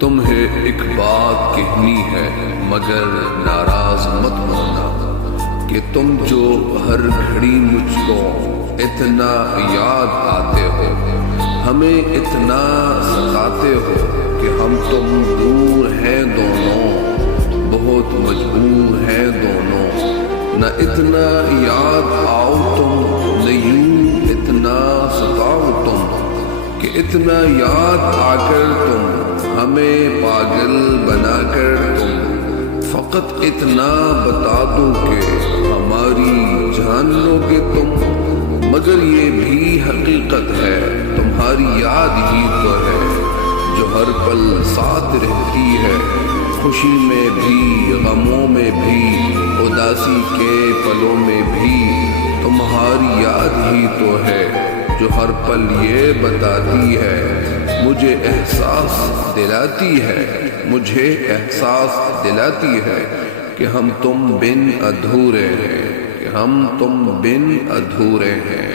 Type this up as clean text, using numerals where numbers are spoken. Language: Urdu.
تمہیں ایک بات کہنی ہے مگر ناراض مت ہونا کہ تم جو ہر گھڑی مجھ کو اتنا یاد آتے ہو، ہمیں اتنا ستاتے ہو کہ ہم تم دور ہیں دونوں، بہت مجبور ہیں دونوں، نہ اتنا یاد آؤ تم، نہ یوں اتنا ستاؤ تم کہ اتنا یاد آ کر تم ہمیں پاگل بنا کر تم فقط اتنا بتا دو کہ ہماری جان لو گے تم، مگر یہ بھی حقیقت ہے تمہاری یاد ہی تو ہے جو ہر پل ساتھ رہتی ہے، خوشی میں بھی غموں میں بھی اداسی کے پلوں میں بھی تمہاری یاد ہی تو ہے جو ہر پل یہ بتاتی ہے، مجھے احساس دلاتی ہے، مجھے احساس دلاتی ہے کہ ہم تم بن ادھورے ہیں، کہ ہم تم بن ادھورے ہیں۔